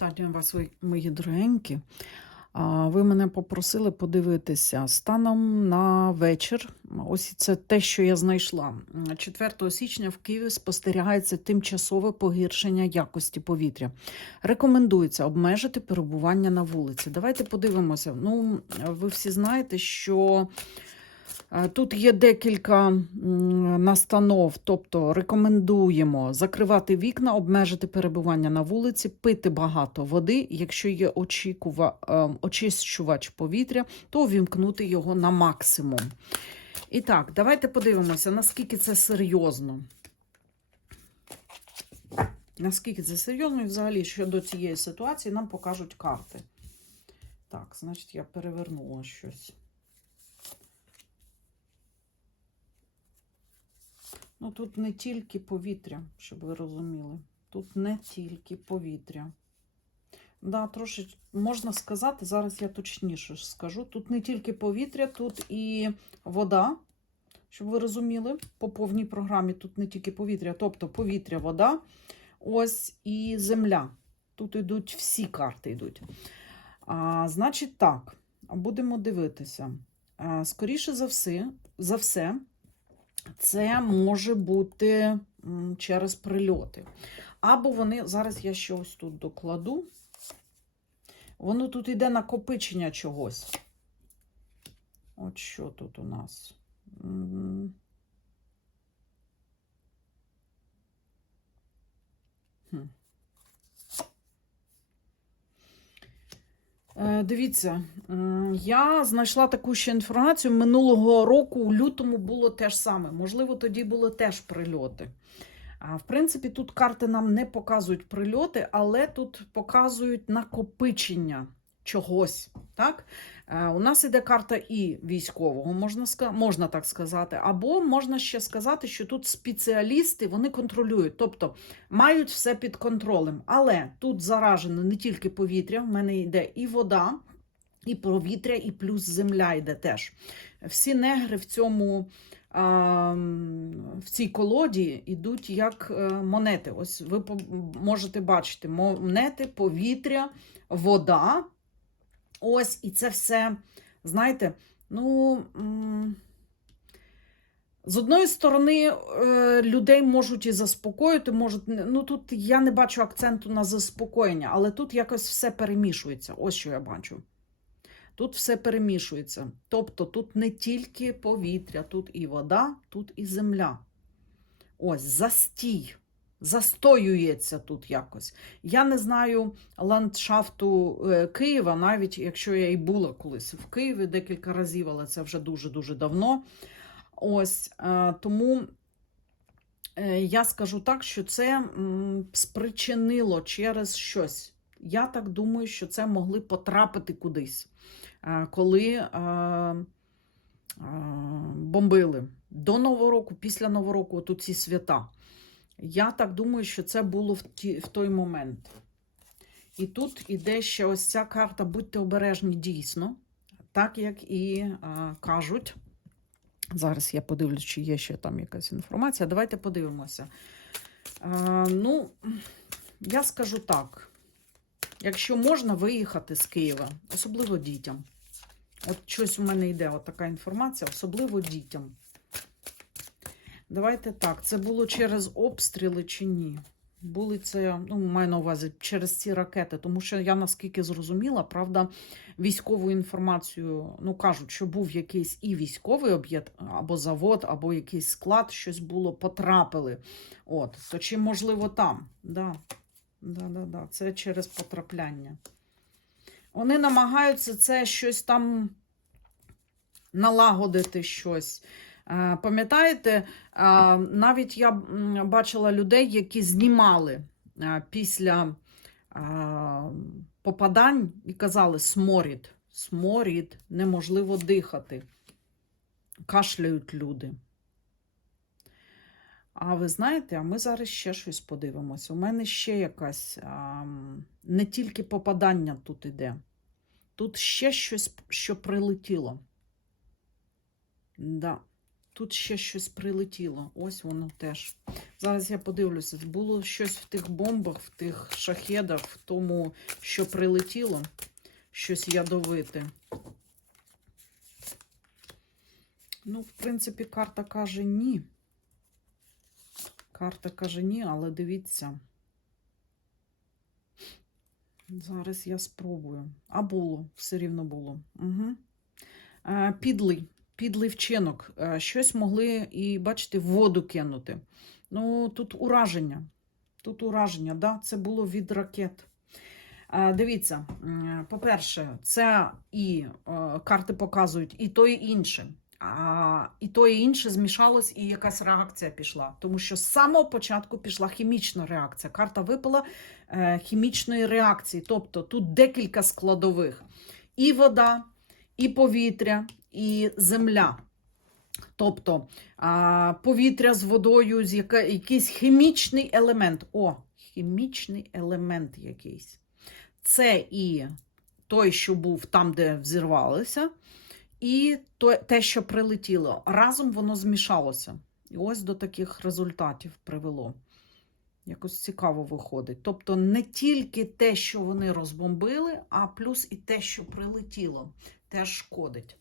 Вітаю вас, мої дорогенькі. Ви мене попросили подивитися станом на вечір. Ось це те, що я знайшла. 4 січня в Києві спостерігається тимчасове погіршення якості повітря. Рекомендується обмежити перебування на вулиці. Давайте подивимося. Ну, ви всі знаєте, що Тут є декілька настанов, тобто рекомендуємо закривати вікна, обмежити перебування на вулиці, пити багато води. Якщо є е, очищувач повітря, то увімкнути його на максимум. І так, давайте подивимося, наскільки це серйозно. Наскільки це серйозно і взагалі щодо цієї ситуації нам покажуть карти. Так, значить, я перевернула щось. Ну, тут не тільки повітря, щоб ви розуміли. Тут не тільки повітря. Да, трошечки можна сказати, зараз я точніше скажу. Тут не тільки повітря, тут і вода, щоб ви розуміли, по повній програмі тут не тільки повітря, тобто повітря, вода, ось і земля. Тут йдуть всі карти йдуть. А, Значить, так, будемо дивитися. А, скоріше за все, за все, це може бути через прильоти. Або вони, зараз я ще ось тут докладу. Воно тут йде накопичення чогось. От що тут у нас? Хм. Дивіться, я знайшла таку ще інформацію. Минулого року у лютому було те ж саме. Можливо, тоді були теж прильоти. А в принципі, тут карти нам не показують прильоти, але тут показують накопичення чогось. Так? Е, У нас іде карта і військового, можна, можна так сказати. Або можна ще сказати, що тут спеціалісти вони контролюють, тобто мають все під контролем. Але тут заражено не тільки повітря, в мене йде і вода, і повітря, і плюс земля йде теж. Всі негри в цьому. В цій колоді йдуть як е, монети. Ось ви можете бачити монети, повітря, вода. Ось, і це все, знаєте, ну. З одної сторони, е, людей можуть і заспокоїти, можуть, ну тут я не бачу акценту на заспокоєння, але тут якось все перемішується. Ось що я бачу. Тут все перемішується. Тобто тут не тільки повітря, тут і вода, тут і земля. Ось, застій. Застоюється тут якось. Я не знаю ландшафту е, Києва, навіть якщо я і була колись в Києві декілька разів, але це вже дуже-дуже давно. Ось е, тому е, я скажу так, що це спричинило через щось. Я так думаю, що це могли потрапити кудись, коли бомбили до Нового року, після Нового року, у ці свята. Я так думаю, що це було в, ті, в той момент. І тут іде ще ось ця карта, будьте обережні дійсно, так як і а, кажуть. Зараз я подивлюсь, чи є ще там якась інформація. Давайте подивимося. А, ну, я скажу так: якщо можна виїхати з Києва, особливо дітям. От щось у мене йде, от така інформація, особливо дітям. Давайте так, це було через обстріли чи ні? Були це, ну, маю на увазі, через ці ракети, тому що я наскільки зрозуміла, правда, військову інформацію, ну кажуть, що був якийсь і військовий об'єкт, або завод, або якийсь склад, щось було, потрапили. От, то чи можливо там? Да. Да, да, да. Це через потрапляння. Вони намагаються це щось там налагодити щось. Е, Пам'ятаєте, е, навіть я бачила людей, які знімали е, після попадань і казали сморід, сморід, неможливо дихати. Кашляють люди. А ви знаєте, а ми зараз ще щось подивимося. У мене ще якась а, не тільки попадання тут іде, тут ще щось, що прилетіло. Да. Тут ще щось прилетіло. Ось воно теж. Зараз я подивлюся, було щось в тих бомбах, в тих шахедах, в тому, що прилетіло, щось ядовите. Ну, в принципі, карта каже ні. Карта каже ні, але дивіться. Зараз я спробую. А було, все рівно було. Угу. Підлий, підлий вчинок. Е, щось могли і, бачите, воду кинути. Ну, тут ураження. Тут ураження, да? це було від ракет. Е, Дивіться, по-перше, це і е, карти показують і то, і інше. А, і то, і інше змішалось, і якась реакція пішла. Тому що з самого початку пішла хімічна реакція. Карта випала хімічної реакції. Тобто тут декілька складових: і вода, і повітря, і земля. Тобто повітря з водою, з яка, якийсь хімічний елемент. О, хімічний елемент якийсь. Це і той, що був там, де взірвалося, і те, що прилетіло. Разом воно змішалося. І ось до таких результатів привело. Якось цікаво виходить. Тобто не тільки те, що вони розбомбили, а плюс і те, що прилетіло, теж шкодить.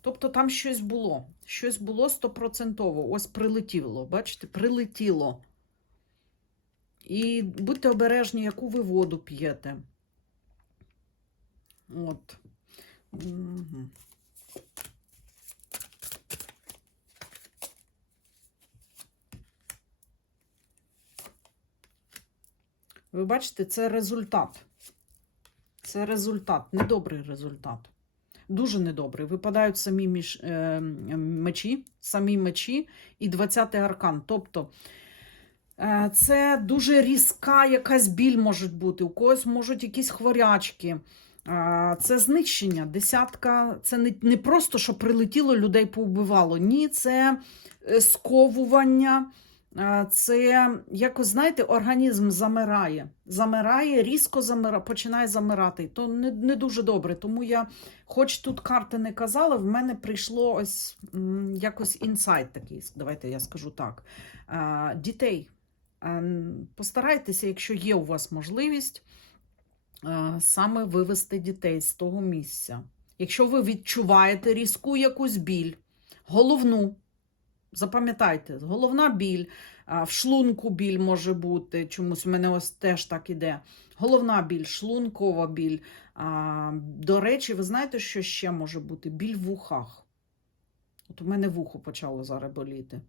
Тобто там щось було. Щось було стопроцентово. Ось прилетіло. Бачите, прилетіло. І будьте обережні, яку ви воду п'єте. От. Угу. Ви бачите, це результат. Це результат, недобрий результат. Дуже недобрий. Випадають самі між, е, мечі, самі мечі і 20-й аркан. Тобто е, це дуже різка якась біль може бути. У когось можуть якісь хворячки. Е, це знищення. Десятка. Це не, не просто, що прилетіло, людей повбивало. Ні, це е, сковування. Це якось, знаєте, організм замирає. Замирає, різко замира, починає замирати. То не, не дуже добре. Тому я, хоч тут карти не казала, в мене прийшло ось якось інсайт такий. Давайте я скажу так. Дітей. Постарайтеся, якщо є у вас можливість, саме вивести дітей з того місця. Якщо ви відчуваєте різку якусь біль, головну. Запам'ятайте, головна біль, в шлунку біль може бути. Чомусь у мене ось теж так іде. Головна біль, шлункова біль. До речі, ви знаєте, що ще може бути? Біль в вухах. От у мене вухо почало зараз боліти.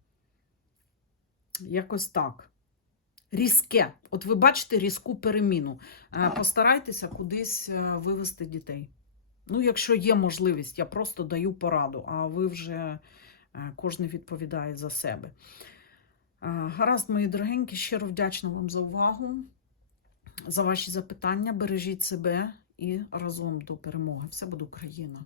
Якось так. Різке. От ви бачите різку переміну. Постарайтеся кудись е, вивести дітей. Ну, якщо є можливість, я просто даю пораду, а ви вже. Е, Кожен відповідає за себе. Е, Гаразд, мої дорогенькі, щиро вдячна вам за увагу, за ваші запитання. Бережіть себе і разом до перемоги. Все буде Україна!